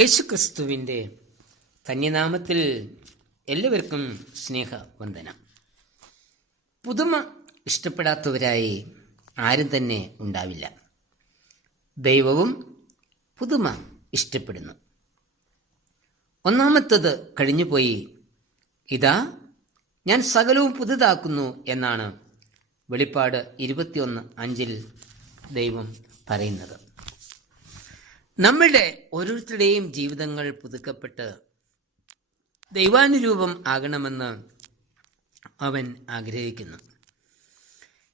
യേശുക്രിസ്തുവിൻ്റെ ധന്യനാമത്തിൽ എല്ലാവർക്കും സ്നേഹവന്ദനം. പുതുമ ഇഷ്ടപ്പെടാത്തവരായി ആരും തന്നെ ഉണ്ടാവില്ല. ദൈവവും പുതുമ ഇഷ്ടപ്പെടുന്നു. ഒന്നാമത്തത് കഴിഞ്ഞുപോയി, ഇതാ ഞാൻ സകലവും പുതുതാക്കുന്നു എന്നാണ് വെളിപ്പാട് 21:5 ദൈവം പറയുന്നത്. നമ്മളുടെ ഓരോരുത്തരുടെയും ജീവിതങ്ങൾ പുതുക്കപ്പെട്ട് ദൈവാനുരൂപം ആകണമെന്ന് അവൻ ആഗ്രഹിക്കുന്നു.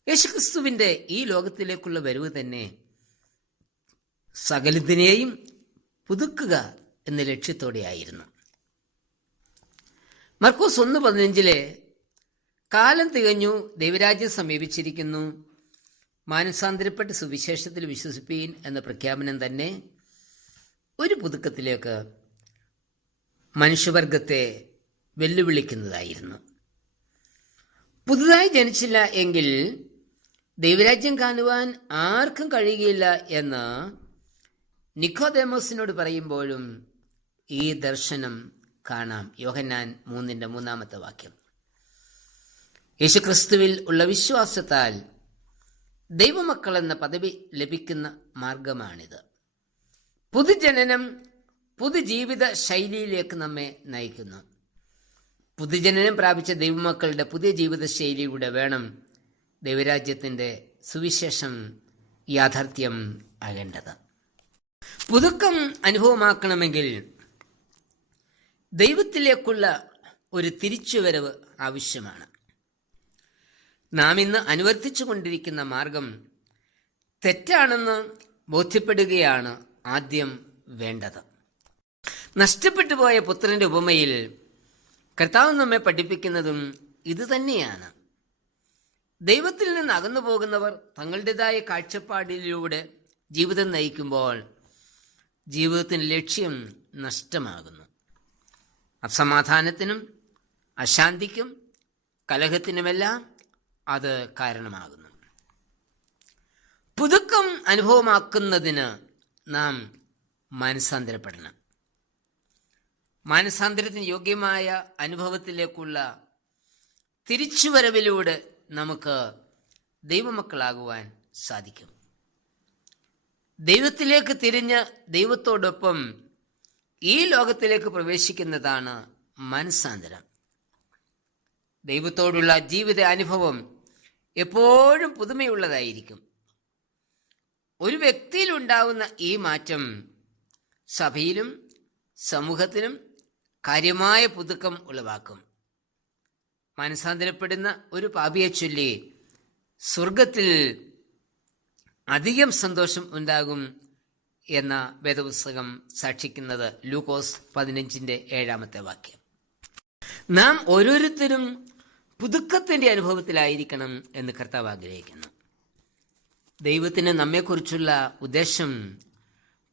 യേശുക്രിസ്തുവിൻ്റെ ഈ ലോകത്തിലേക്കുള്ള വരവ് തന്നെ സകലത്തിനെയും പുതുക്കുക എന്ന ലക്ഷ്യത്തോടെയായിരുന്നു. മർക്കോസ് 1:15 കാലം തികഞ്ഞു, ദൈവരാജ്യം സമീപിച്ചിരിക്കുന്നു, മാനസാന്തരപ്പെട്ട് സുവിശേഷത്തിൽ വിശ്വസിപ്പീൻ എന്ന പ്രഖ്യാപനം തന്നെ ഒരു പുതുക്കത്തിലേക്ക് മനുഷ്യവർഗത്തെ വെല്ലുവിളിക്കുന്നതായിരുന്നു. പുതുതായി ജനിച്ചില്ല എങ്കിൽ ദൈവരാജ്യം കാണുവാൻ ആർക്കും കഴിയുകയില്ല എന്ന് നിക്കോദേമോസിനോട് പറയുമ്പോഴും ഈ ദർശനം കാണാം. യോഹന്നാൻ 3:3 യേശുക്രിസ്തുവിൽ ഉള്ള വിശ്വാസത്താൽ ദൈവമക്കൾ എന്ന പദവി ലഭിക്കുന്ന മാർഗമാണിത്. പുതുജനനം പുതുജീവിത ശൈലിയിലേക്ക് നമ്മെ നയിക്കുന്നു. പുതുജനനം പ്രാപിച്ച ദൈവമക്കളുടെ പുതിയ ജീവിത ശൈലിയിലൂടെ വേണം ദൈവരാജ്യത്തിൻ്റെ സുവിശേഷം യാഥാർത്ഥ്യം ആകേണ്ടത്. പുതുക്കം അനുഭവമാക്കണമെങ്കിൽ ദൈവത്തിലേക്കുള്ള ഒരു തിരിച്ചുവരവ് ആവശ്യമാണ്. നാം ഇന്ന് അനുവർത്തിച്ചു കൊണ്ടിരിക്കുന്ന മാർഗം തെറ്റാണെന്ന് ബോധ്യപ്പെടുകയാണ് ആദ്യം വേണ്ടത്. നഷ്ടപ്പെട്ടു പോയ പുത്രൻ്റെ ഉപമയിൽ കർത്താവ് നമ്മെ പഠിപ്പിക്കുന്നതും ഇതുതന്നെയാണ്. ദൈവത്തിൽ നിന്ന് അകന്നു പോകുന്നവർ തങ്ങളുടേതായ കാഴ്ചപ്പാടിലൂടെ ജീവിതം നയിക്കുമ്പോൾ ജീവിതത്തിൻ്റെ ലക്ഷ്യം നഷ്ടമാകുന്നു. അസമാധാനത്തിനും അശാന്തിക്കും കലഹത്തിനുമെല്ലാം അത് കാരണമാകുന്നു. പുതുക്കം അനുഭവമാക്കുന്നതിന് നാം മാനസാന്തരപ്പെടണം. മാനസാന്തരത്തിന് യോഗ്യമായ അനുഭവത്തിലേക്കുള്ള തിരിച്ചുവരവിലൂടെ നമുക്ക് ദൈവമക്കളാകുവാൻ സാധിക്കും. ദൈവത്തിലേക്ക് തിരിഞ്ഞ് ദൈവത്തോടൊപ്പം ഈ ലോകത്തിലേക്ക് പ്രവേശിക്കുന്നതാണ് മാനസാന്തരം. ദൈവത്തോടുള്ള ജീവിത അനുഭവം എപ്പോഴും പുതുമയുള്ളതായിരിക്കും. ഒരു വ്യക്തിയിലുണ്ടാവുന്ന ഈ മാറ്റം സഭയിലും സമൂഹത്തിനും കാര്യമായ പുതുക്കം ഉളവാക്കും. മാനസാന്തരപ്പെടുന്ന ഒരു പാപിയെ ചൊല്ലി സ്വർഗത്തിൽ അധികം സന്തോഷം ഉണ്ടാകും എന്ന വേദപുസ്തകം സാക്ഷിക്കുന്നത് ലൂക്കോസ് 15:7 നാം ഓരോരുത്തരും പുതുക്കത്തിൻ്റെ അനുഭവത്തിലായിരിക്കണം എന്ന് കർത്താവ് ആഗ്രഹിക്കുന്നു. ദൈവത്തിന് നമ്മെക്കുറിച്ചുള്ള ഉദ്ദേശം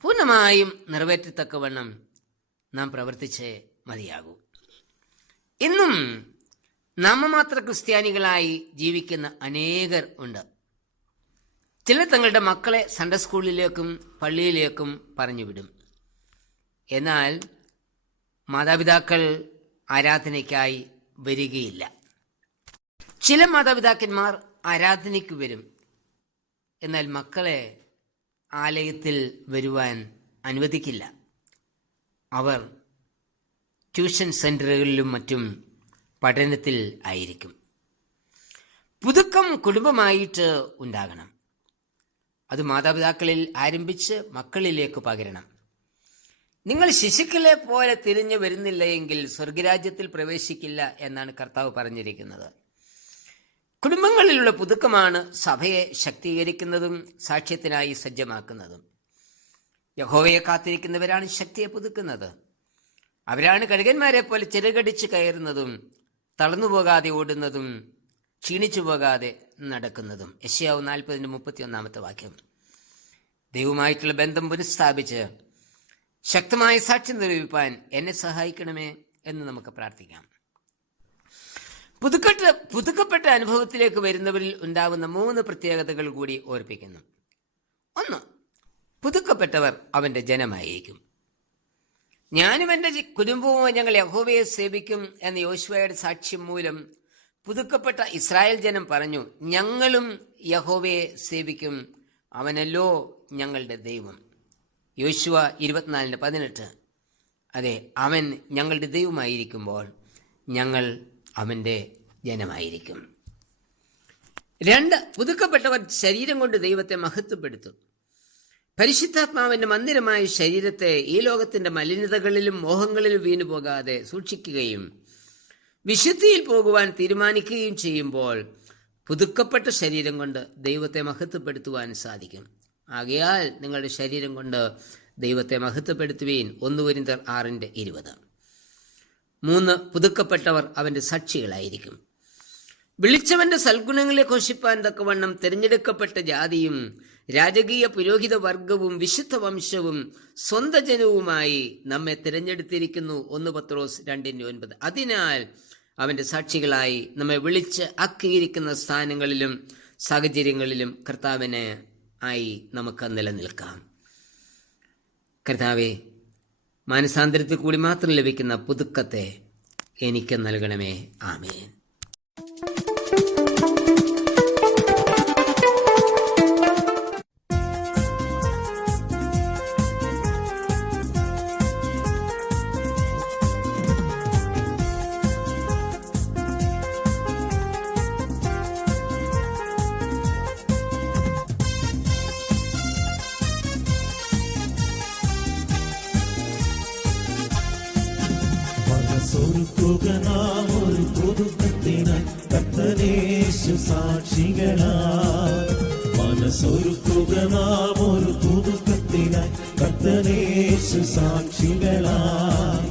പൂർണ്ണമായും നിറവേറ്റത്തക്കവണ്ണം നാം പ്രവർത്തിച്ചേ മതിയാകൂ. ഇന്നും നാമമാത്ര ക്രിസ്ത്യാനികളായി ജീവിക്കുന്ന അനേകർ ഉണ്ട്. ചിലർ തങ്ങളുടെ മക്കളെ സൺഡേ സ്കൂളിലേക്കും പള്ളിയിലേക്കും പറഞ്ഞുവിടും. എന്നാൽ മാതാപിതാക്കൾ ആരാധനയ്ക്കായി വരികയില്ല. ചില മാതാപിതാക്കന്മാർ ആരാധനയ്ക്ക് വരും, എന്നാൽ മക്കളെ ആലയത്തിൽ വരുവാൻ അനുവദിക്കില്ല. അവർ ട്യൂഷൻ സെൻ്ററുകളിലും മറ്റും പഠനത്തിൽ ആയിരിക്കും. പുതുക്കം കുടുംബമായിട്ട് ഉണ്ടാകണം. അത് മാതാപിതാക്കളിൽ ആരംഭിച്ച് മക്കളിലേക്ക് പകരണം. നിങ്ങൾ ശിശുക്കളെ പോലെ തിരിഞ്ഞു വരുന്നില്ല എങ്കിൽ സ്വർഗരാജ്യത്തിൽ പ്രവേശിക്കില്ല എന്നാണ് കർത്താവ് പറഞ്ഞിരിക്കുന്നത്. കുടുംബങ്ങളിലുള്ള പുതുക്കമാണ് സഭയെ ശക്തീകരിക്കുന്നതും സാക്ഷ്യത്തിനായി സജ്ജമാക്കുന്നതും. യഹോവയെ കാത്തിരിക്കുന്നവരാണ് ശക്തിയെ പുതുക്കുന്നത്. അവരാണ് കഴുകന്മാരെ പോലെ ചിറകടിച്ച് കയറുന്നതും തളർന്നു പോകാതെ ഓടുന്നതും ക്ഷീണിച്ചു പോകാതെ നടക്കുന്നതും. യെശയ്യാവ് 40:31 ദൈവവുമായിട്ടുള്ള ബന്ധം പുനഃസ്ഥാപിച്ച് ശക്തമായ സാക്ഷ്യം നിർവഹിപ്പാൻ എന്നെ സഹായിക്കണമേ എന്ന് നമുക്ക് പ്രാർത്ഥിക്കാം. പുതുക്കപ്പെട്ട അനുഭവത്തിലേക്ക് വരുന്നവരിൽ ഉണ്ടാകുന്ന 3 പ്രത്യേകതകൾ കൂടി ഓർപ്പിക്കുന്നു. 1, പുതുക്കപ്പെട്ടവർ അവൻ്റെ ജനമായിരിക്കും. ഞാനും എൻ്റെ കുടുംബവും ഞങ്ങൾ യഹോവയെ സേവിക്കും എന്ന യോശുവയുടെ സാക്ഷ്യം മൂലം പുതുക്കപ്പെട്ട ഇസ്രായേൽ ജനം പറഞ്ഞു, ഞങ്ങളും യഹോവയെ സേവിക്കും, അവനല്ലോ ഞങ്ങളുടെ ദൈവം. യോശുവ 24:18. അതെ, അവൻ ഞങ്ങളുടെ ദൈവമായിരിക്കുമ്പോൾ ഞങ്ങൾ അവൻ്റെ ജനമായിരിക്കും. 2, പുതുക്കപ്പെട്ടവർ ശരീരം കൊണ്ട് ദൈവത്തെ മഹത്വപ്പെടുത്തും. പരിശുദ്ധാത്മാവിന്റെ മന്ദിരമായ ശരീരത്തെ ഈ ലോകത്തിന്റെ മലിനതകളിലും മോഹങ്ങളിലും വീണുപോകാതെ സൂക്ഷിക്കുകയും വിശുദ്ധിയിൽ പോകുവാൻ തീരുമാനിക്കുകയും ചെയ്യുമ്പോൾ പുതുക്കപ്പെട്ട ശരീരം കൊണ്ട് ദൈവത്തെ മഹത്വപ്പെടുത്തുവാൻ സാധിക്കും. ആകയാൽ നിങ്ങളുടെ ശരീരം കൊണ്ട് ദൈവത്തെ മഹത്വപ്പെടുത്തുവീൻ. 1 കൊരിന്ത്യർ 6:20. 3, പുതുക്കപ്പെട്ടവർ അവന്റെ സാക്ഷികളായിരിക്കും. വിളിച്ചവന്റെ സൽഗുണങ്ങളെ ഘോഷിപ്പാൻ തക്കവണ്ണം തിരഞ്ഞെടുക്കപ്പെട്ട ജാതിയും രാജകീയ പുരോഹിത വർഗവും വിശുദ്ധ വംശവും സ്വന്തം ജനവുമായി നമ്മെ തിരഞ്ഞെടുത്തിരിക്കുന്നു. 1 പത്രോസ് 2:9. അതിനാൽ അവന്റെ സാക്ഷികളായി നമ്മെ വിളിച്ച് ആക്കിയിരിക്കുന്ന സ്ഥാനങ്ങളിലും സാഹചര്യങ്ങളിലും കർത്താവിനെ ആയി നമുക്ക് നിലനിൽക്കാം. കർത്താവെ, മാനസാന്തരത്തിൽ കൂടി മാത്രം ലഭിക്കുന്ന പുതുക്കത്തെ എനിക്ക് നൽകണമേ. ആമേൻ. ഒരു പുതുക്കത്തിനായി കർത്തനേശു സാക്ഷികളായി, മനസ്സൊരുക്കുക നാം ഒരു പുതുക്കത്തിനായി കർത്തനേശു സാക്ഷികളായി.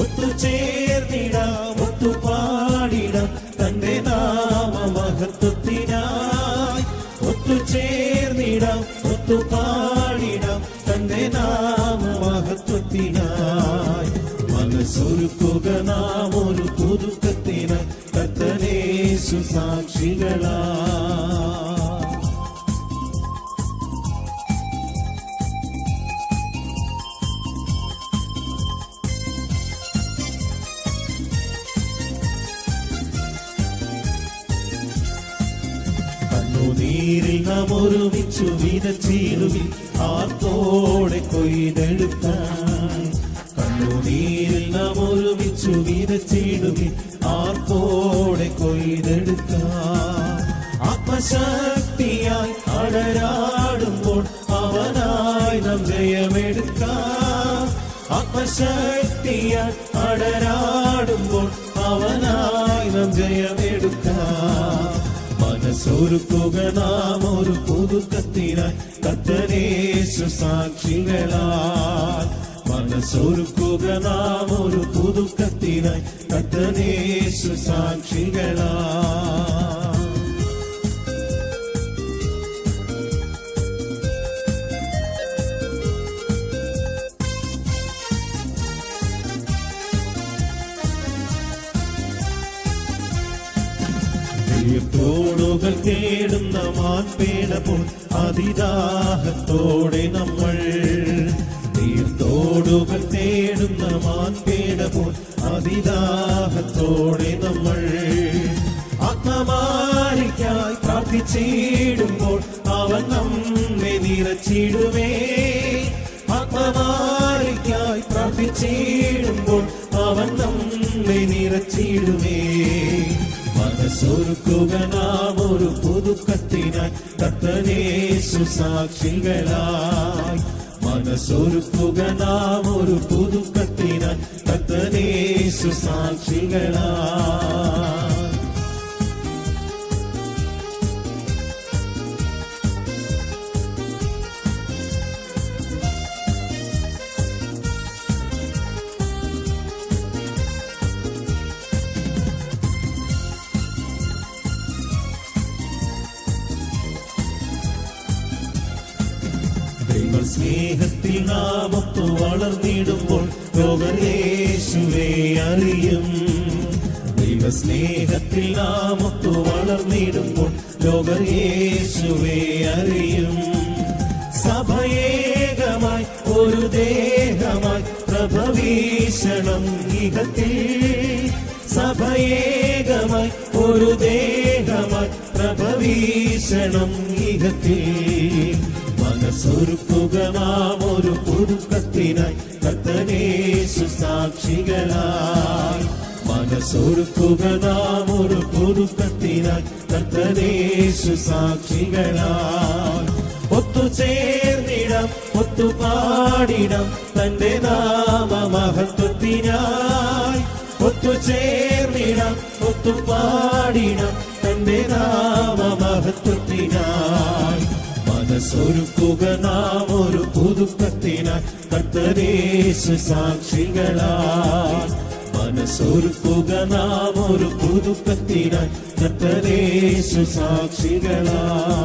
ഒത്തുചേർന്നിടാം, ഒത്തുപാടിടാം തന്റെ നാമമഹത്വത്തിനായി. ഒത്തുചേർന്നിടാം, ഒത്തുപാടിടാം തന്റെ നാമമഹത്വത്തിനായി. മനസ്സൊരുക്കുക നാം ഒരു പുതുക്കത്തിനായി കർത്തനേശു സാക്ഷികളായി. കണ്ണുനീരിൽ നാം ഒരുമിച്ചു വിതച്ചിടുവിൻ, ആർത്തോടെ കൊയ്തെടുക്കാൻ. കണ്ണുനീരിൽ നാം ഒരുമിച്ചു വിതച്ചിടുവിൻ, ആർത്തോടെ കൊയ്തെടുക്കാൻ. ആത്മശക്തിയായി അടരാടുമ്പോൾ അവനായി നാം ജയമെടുക്കാം. ആത്മശക്തിയായി അടരാടുമ്പോൾ അവനായി നാം ജയമെടുക്കാം. മനസ്സൊരുക്കുക നാം ഒരു പുതുക്കത്തിനായി കർത്തനേശു സാക്ഷികളായി. മനസ്സൊരുക്കുക നാം ഒരു പുതുക്കത്തിനായി കർത്തനേശു സാക്ഷികളായി. തോടുകൾ തേടുന്ന മാൻപേടപ്പോൾ അതിദാഹത്തോടെ നമ്മൾ. തോടുകൾ തേടുന്ന മാൻപേടപ്പോൾ അതിദാഹത്തോടെ നമ്മൾ. ആത്മമാരിക്കായി പ്രാർത്ഥിച്ചിടുമ്പോൾ അവൻ നമ്മെ നിറച്ചിടുമേ. ആത്മമാരിക്കായി പ്രാർത്ഥിച്ചിടുമ്പോൾ അവൻ നമ്മെ നിറച്ചിടുമേ. മനസ്സൊരുക്കുക നാം ഒരു പുതുക്കത്തിനായി കർത്തനേശു സാക്ഷികളായി. മനസ്സൊരുക്കുക നാം ഒരു പുതുക്കത്തിനായി കർത്തനേശു സാക്ഷികളായി. സ്നേഹത്തിൽ നാം ഒത്തു വളർന്നിടുമ്പോൾ ലോകം യേശുവെ അറിയും. ദൈവസ്നേഹത്തിൽ നാം ഒത്തു വളർന്നിടുമ്പോൾ ലോകം യേശുവെ അറിയും. സഭയേകമായി ഒരു ദേഹമായി പ്രഭവീഷണം ഇഹത്തിൽ സഭയേകമായി ഒരു ദേഹമായി പ്രഭവീഷണം ഇഹത്തിൽ മനസ്സൊരുക്കുക നാം ഒരു പുതുക്കത്തിനായി കർത്തനേശു സാക്ഷികളായി മനസ്സൊരുക്കുക നാം ഒരു പുതുക്കത്തിനായി കർത്തനേശു സാക്ഷികളായി ഒത്തുചേർന്നിടം ഒത്തുപാടിടം തന്റെ നാമമഹത്വത്തിനായി ഒത്തുചേർന്നിടം ഒത്തുപാടിടം തന്റെ നാമമഹത്വത്തിനായി മനസ്സൊരുക്കുക നാം ഒരു പുതുക്കത്തിനായി കർത്തനേശു സാക്ഷികളായി മനസ്സൊരുക്കുക നാം ഒരു പുതുക്കത്തിനായി കർത്തനേശു സാക്ഷികളായി